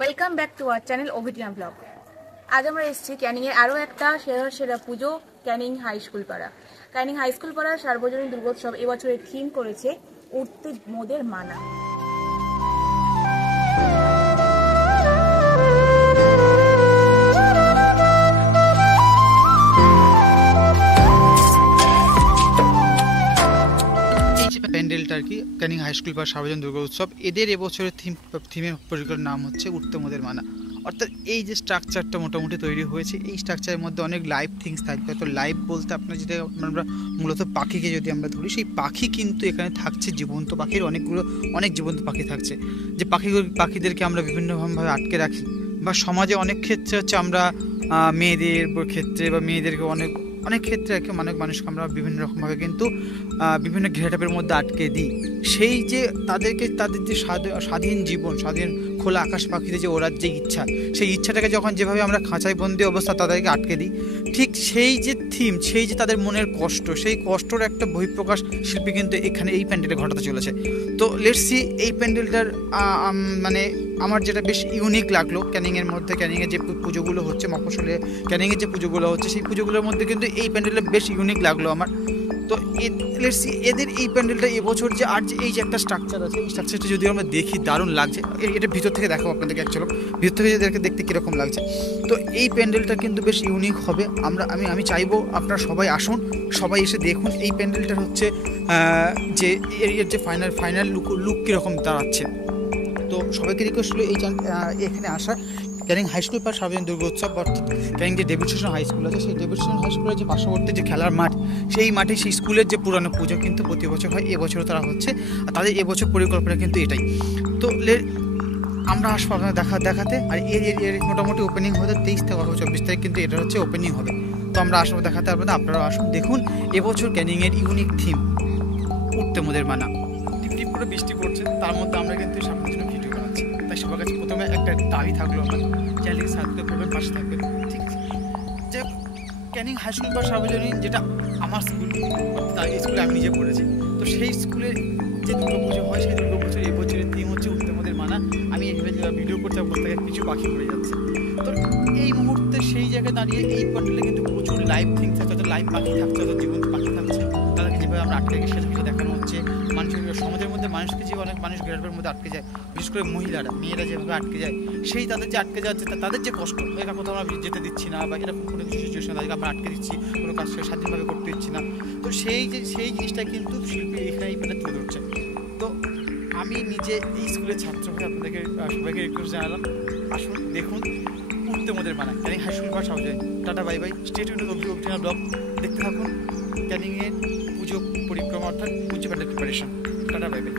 Welcome back to our channel Abhitina blog. আজ আমরা এসেছি ক্যানিংয়ের আরও একটা সেরা পুজো, ক্যানিং হাই স্কুল পাড়া। ক্যানিং হাই স্কুল পাড়ার সার্বজনীন দুর্গোৎসব এবছরের থিম করেছে উঠতে মোদের মানা। প্যান্ডেলটা আর কি ক্যানিং হাই স্কুল বা সার্বজনীন দুর্গা উৎসব, এদের এবছরের থিমের পরিকল্পনার নাম হচ্ছে উঠতে মোদের মানা। অর্থাৎ এই যে স্ট্রাকচারটা মোটামুটি তৈরি হয়েছে, এই স্ট্রাকচারের মধ্যে অনেক লাইভ থিংস থাকবে। তো লাইভ বলতে আপনার যেটা আমরা মূলত পাখিকে যদি আমরা ধরি, সেই পাখি কিন্তু এখানে থাকছে, জীবন্ত পাখির অনেক জীবন্ত পাখি থাকছে। যে পাখিদেরকে আমরা বিভিন্নভাবে আটকে রাখি, বা সমাজে অনেক ক্ষেত্রে হচ্ছে আমরা মেয়েদের ক্ষেত্রে বা মেয়েদেরকে অনেক ক্ষেত্রে আর কি অনেক মানুষকে আমরা বিভিন্ন রকমভাবে কিন্তু বিভিন্ন ঘেরাটাপের মধ্যে আটকে দিই। সেই যে তাদের যে স্বাধীন জীবন, স্বাধীন খোলা আকাশ পাখিতে যে ওড়ার যে ইচ্ছা, সেই ইচ্ছাটাকে যখন যেভাবে আমরা খাঁচায় বন্দি অবস্থা তাদেরকে আটকে দিই, ঠিক সেই যে থিম, সেই যে তাদের মনের কষ্ট, সেই কষ্টর একটা বহিঃপ্রকাশ শিল্পী কিন্তু এখানে এই প্যান্ডেলে ঘটাতে চলেছে। তো লেটস সি এই প্যান্ডেলটার মানে আমার যেটা বেশ ইউনিক লাগলো ক্যানিংয়ের মধ্যে, ক্যানিংয়ের যে পুজোগুলো হচ্ছে মফস্বলে, ক্যানিংয়ের যে পুজোগুলো হচ্ছে সেই পুজোগুলোর মধ্যে কিন্তু এই প্যান্ডেলটা বেশ ইউনিক লাগলো আমার। তো লেটস সি এদের এই প্যান্ডেলটা এবছর যে আর যে এই যে একটা স্ট্রাকচার আছে, এই স্ট্রাকচারটা যদি আমরা দেখি দারুণ লাগছে। এটা ভিতর থেকে দেখাবো আপনাদেরকে, অ্যাকচুয়ালি ভিতর থেকে এদেরকে দেখতে কীরকম লাগছে। তো এই প্যান্ডেলটা কিন্তু বেশ ইউনিক হবে। আমি চাইবো আপনারা সবাই আসুন, সবাই এসে দেখুন এই প্যান্ডেলটার হচ্ছে যে এর যে ফাইনাল লুক কীরকম দাঁড়াচ্ছে। তো সবাইকে রিকোয়েস্ট হলো এখানে আসা। ক্যানিং হাই স্কুল পার সার্বজনীন দুর্গা উৎসব, অর্থাৎ ক্যানিং যে ডেভিড স্টেশন হাই স্কুল আছে, সেই ডেভিড স্টেশন হাই স্কুলের যে পার্শ্ববর্তী যে খেলার মাঠ, সেই মাঠে সেই স্কুলের যে পুরানো পুজো কিন্তু প্রতি বছর হয়, এবছরও তারা হচ্ছে। আর তাদের এবছর পরিকল্পনা কিন্তু এটাই। তো আমরা আসবো আপনাদের দেখাতে। আর এর মোটামুটি ওপেনিং হবে 23 থেকে 24 তারিখ কিন্তু এটা হচ্ছে ওপেনিং হবে। তো আমরা আসবো দেখাতে আপনারা আসুন, দেখুন এবছর ক্যানিংয়ের ইউনিক থিম উঠতে মোদের মানা। টিপ করে বৃষ্টি পড়ছে, তার মধ্যে আমরা কিন্তু সামনের জন্য ভিডিও বানাচ্ছি। তাই সবার কাছে প্রথমে একটা দাবি থাকলো, আমার চ্যানেলকে সাবস্ক্রাইব করবেন, পাশে থাকবেন, ঠিক আছে? যে ক্যানিং হাই স্কুল বা সার্বজনীন, যেটা আমার স্কুল, তার স্কুলে আমি নিজে পড়েছি। তো সেই স্কুলের যে দুর্গাপুজো হয়, সেই দুর্গাপুজোর এবছরের থিম হচ্ছে উঠতে মোদের মানা। আমি এইভাবে ভিডিও করতে থেকে কিছু পাখি পড়ে যাচ্ছে। তো এই মুহূর্তে সেই জায়গায় দাঁড়িয়ে এই প্যান্ডেলে কিন্তু প্রচুর লাইভ থিংস থাকছে, অর্থাৎ লাইভ পাখি থাকছে, অর্থাৎ জীবন্ত পাখি থাকছে। তাদেরকে যেভাবে আমরা আটকে রেখে সেটা দেখানো হচ্ছে। মানুষের সমাজের মধ্যে মানুষকে যে অনেক মানুষ গ্রামের মধ্যে আটকে যায়, বিশেষ করে মেয়েরা যেভাবে আটকে যায়, সেই তাদের যে আটকে যাচ্ছে তাদের যে কষ্ট, এটা কোথাও আমরা যেতে দিচ্ছি না, বা এরকম কোনো কিছু সিচুয়েশন তাদেরকে আমরা আটকে দিচ্ছি, কোনো কাজ স্বাধীনভাবে করতে দিচ্ছি না। তো সেই জিনিসটা কিন্তু শিল্পী এখানেই তুলে ধরছে। তো আমি নিজে এই স্কুলের ছাত্র হয়ে আপনাদেরকে সবাইকে রিকোয়েস্ট জানালাম, আসুন দেখুন উঠতে মোদের মানা, ক্যানিং হাই স্কুল বা subject. Tata bye bye, stay tuned with Abhitina blog. দেখতে থাকুন ক্যানিংয়ের পুজো পরিক্রমা, অর্থাৎ Puja pandal preparation. Tata bye by.